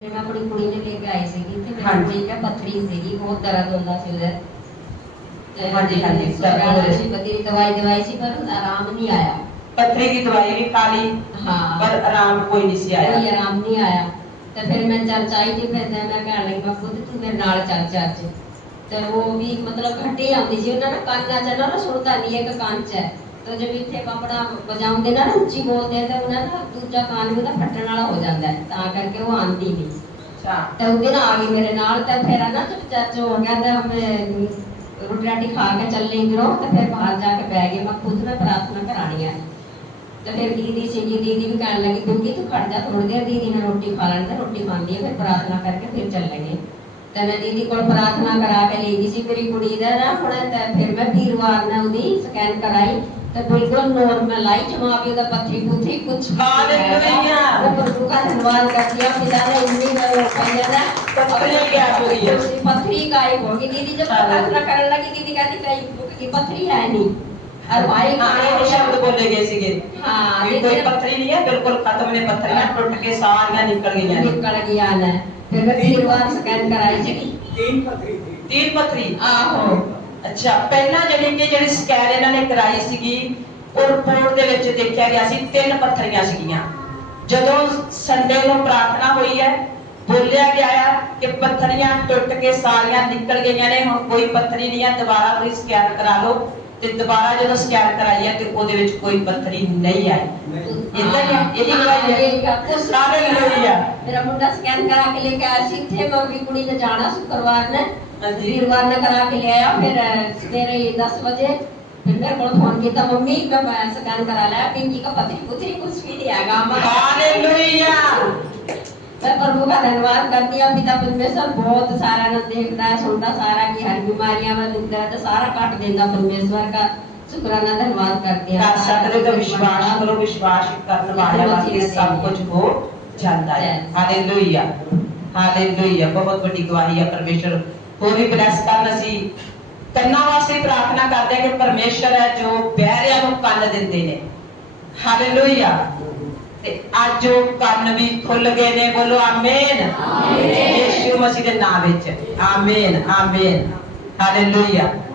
ਫਿਰ ਮੈਂ ਆਪਣੀ ਕੁੜੀ ਨੇ ਲੈ ਕੇ ਆਈ ਸੀਗੀ ਤੇ ਮੇਰੀ ਹਾਂਜੀ। ਕੁੜੀ ਦਾ ਪੱਥਰੀ ਸੀਗੀ ਬਹੁਤ ਦਰਦ ਹੁੰਦਾ ਸੀ ਉਹਦੇ ਤੇ ਹਾਂਜੀ, ਹਾਂਜੀ, ਦਰਦ ਹੋ ਰਿਹਾ ਸੀ। ਸੀ ਬਦੀ ਦਵਾਈ ਦਵਾਈ ਸੀ ਪਰ ਆਰਾਮ ਨਹੀਂ ਆਇਆ पत्थरी की दवाई भी खा ली ਹਾਂ पर आराम कोई नहीं सी आया ਕੋਈ ਆਰਾਮ ਨਹੀਂ ਆਇਆ ਤੇ ਫਿਰ ਮੈਂ ਚੱਲ ਚਾਈ ਦੀ ਫਿਰ ਤੇ ਮੈਂ ਕਹਿਣ ਲੱਗੀ ਮੈਂ ਖੁਦ ਤੂੰ ਮੇਰੇ ਨਾਲ ਚੱਲ ਚੱਜ ਤੇ ਉਹ ਵੀ ਮਤਲਬ ਘੱਟੇ ਆਉਂਦੀ ਸੀ ਉਹਨਾਂ ਨੇ ਕੰਨਾਂ ਚ ਨਾ ਨਾ ਸੁਣਦਾ ਨਹੀਂ ਇੱਕ ਕੰਨ ਚ ਹੈ ਤਾਂ ਜੇ ਵੀ ਇੱਥੇ ਵਜਾਉਂਦੇ ਨਾ ਉੱਚੀ ਬੋਲਦੇ ਤਾਂ ਉਹਨਾਂ ਦਾ ਦੂਜਾ ਕਾਨ ਵੀ ਉਹਦਾ ਫੱਟਣ ਵਾਲਾ ਹੋ ਜਾਂਦਾ ਹੈ। ਤਾਂ ਕਰਕੇ ਉਹ ਆਂਦੀ ਨਹੀਂ। ਅੱਛਾ। ਤਾਂ ਉਹਦੇ ਨਾਲ ਆ ਗਈ ਮੇਰੇ ਨਾਲ ਤਾਂ ਫਿਰ ਨਾ ਜਦ ਚਾਚੂ ਹੋ ਗਿਆ ਤਾਂ ਮੈਂ ਰੋਟੀ ਰਾਟੀ ਖਾ ਕੇ ਚੱਲੇ ਗਿਰੋ ਤਾਂ ਫਿਰ ਬਾਹਰ ਜਾ ਕੇ ਬਹਿ ਗਏ ਮੈਂ ਖੁਦ ਮੈਂ ਪ੍ਰਾਰਥਨਾ ਕਰਾਣੀ ਆ। ਤੇ ਫਿਰ ਦੀਦੀ ਸੀਗੀ ਦੀਦੀ ਵੀ ਕਹਿਣ ਲੱਗੀ ਕਿਉਂਕਿ ਤੂੰ ਖੜ ਜਾ ਥੋੜੀ ਦੇਰ ਦੀਦੀ ਨਾਲ ਰੋਟੀ ਖਾ ਲੈਣ ਤੇ ਰੋਟੀ ਖਾਂਦੀ ਹੈ ਫਿਰ ਪ੍ਰਾਰਥਨਾ ਕਰਕੇ ਫਿਰ ਚੱਲਾਂਗੇ ਤੇ ਮੈਂ ਦੀਦੀ ਕੋਲ ਪ੍ਰਾਰਥਨਾ ਕਰਾ ਕੇ ਲਈ ਗਈ ਸੀ ਮੇਰੀ ਕੁੜੀ ਦਾ ਨਾ ਹੁਣ ਤਾਂ ਫਿਰ ਮੈਂ ਵੀਰਵਾਰ ਨਾਲ ਉਹਦੀ ਸਕੈਨ ਕਰਾਈ। तो बिल्कुल नॉर्मल आई जमावे का पथरी पुथरी कुछ हालेलुया वो प्रभु का धन्यवाद कर दिया पिता ने इतनी बार पाया था पथरी क्या पूरी है पथरी का ही होगी दीदी जब प्रार्थना करने लगी दीदी कहती कहीं की पथरी है नहीं और भाई आने में शब्द बोले गए सीगे हाँ ये कोई पथरी नहीं है बिल्कुल खत्म ने पथरियाँ टूट के सारियाँ निकल गई निकल गई आना फिर मैं तीन बार स्कैन कराई थी तीन पथरी तीन पथरी आहो ਅੱਛਾ, ਪਹਿਲਾਂ ਜਿਹੜੀ ਕਿ ਜਿਹੜੀ ਸਕੈਨ ਇਹਨਾਂ ਨੇ ਕਰਾਈ ਸੀਗੀ, ਉਹ ਰਿਪੋਰਟ ਦੇ ਵਿੱਚ ਦੇਖਿਆ ਗਿਆ ਸੀ, ਤਿੰਨ ਪੱਥਰੀਆਂ ਸੀਗੀਆਂ। ਜਦੋਂ ਸੰਡੇ ਨੂੰ ਪ੍ਰਾਰਥਨਾ ਹੋਈ ਹੈ, ਬੋਲਿਆ ਗਿਆ ਆ ਕਿ ਪੱਥਰੀਆਂ ਟੁੱਟ ਕੇ ਸਾਰੀਆਂ ਨਿਕਲ ਗਈਆਂ ਨੇ, ਹੁਣ ਕੋਈ ਪੱਥਰੀ ਨਹੀਂ ਹੈ ਦੁਬਾਰਾ ਤੁਸੀਂ ਸਕੈਨ ਕਰਾ ਲਓ। ਤੇ ਦੁਬਾਰਾ ਜਦੋਂ ਸਕੈਨ ਕਰਾਈ ਹੈ ਤੇ ਉਹਦੇ ਵਿੱਚ ਕੋਈ ਪੱਥਰੀ ਨਹੀਂ ਆਈ ਇਦਾਂ ਹੀ ਹੈ ਇਹੀ ਗੱਲ ਹੈ ਸਾਰੇ ਲੋਈਆ ਮੇਰਾ ਮੁੰਡਾ ਸਕੈਨ ਕਰਾ ਕੇ ਲੈ ਕੇ ਆਇਆ ਸੀ ਇੱਥੇ ਮੈਂ ਵੀ ਕੁੜੀ ਨੇ ਜਾਣਾ ਸ਼ੁੱਕਰਵਾਰ ਨੇ ਹਾਂਜੀ। ਵੀਰਵਾਰ ਨੇ ਕਰਾ ਕੇ ਲੈ ਆਇਆ ਫਿਰ ਅਹ, ਸਵੇਰੇ 10 ਵਜੇ ਫਿਰ ਮੇਰੇ ਕੋਲ ਫੋਨ ਕੀਤਾ ਮੰਮੀ ਮੈਂ ਸਕੈਨ ਕਰਾ ਲਿਆ ਪਿੰਕੀ का पथरी पुथरी कुछ भी नहीं आएगा हमारा ਹਾਲੇਲੂਇਆ मैं प्रभु का धन्यवाद करती हूँ पिता परमेश्वर बहुत सारा न देखता है सुनता सारा की हर बीमारियां में दुख दर्द सारा काट देता परमेश्वर का शुक्राना धन्यवाद करती ਕਰ ਸਕਦੇ ਤਾਂ ਵਿਸ਼ਵਾਸ ਕਰੋ ਵਿਸ਼ਵਾਸ ਕਰਨ ਵਾਲਿਆਂ ਵਾਸਤੇ ਸਭ ਕੁਝ ਹੋ ਜਾਂਦਾ ਹੈ ਹਾਲੇਲੂਇਆ ਹਾਲੇਲੂਇਆ ਬਹੁਤ ਵੱਡੀ ਗਵਾਹੀ ਹੈ ਪਰਮੇਸ਼ਰ ਹੋਰ ਵੀ ਬਲੈਸ ਕਰਨ ਅਸੀਂ ਕੰਨਾਂ ਵਾਸਤੇ ਪ੍ਰਾਰਥਨਾ ਕਰਦੇ ਹਾਂ ਕਿ ਪਰਮੇਸ਼ਰ ਹੈ ਜੋ ਬਹਿਰਿਆਂ ਨੂੰ ਕੰਨ ਦਿੰਦੇ ਨੇ ਹਾਲੇਲੂਇਆ ਤੇ ਅੱਜ ਉਹ ਕੰਨ ਵੀ ਖੁੱਲ ਗਏ ਨੇ ਬੋਲੋ ਆਮੇਨ। ਯੀਸ਼ੂ ਮਸੀਹ ਦੇ ਨਾਮ ਵਿੱਚ। Amen amen. ਹਾਲੇਲੂਇਆ।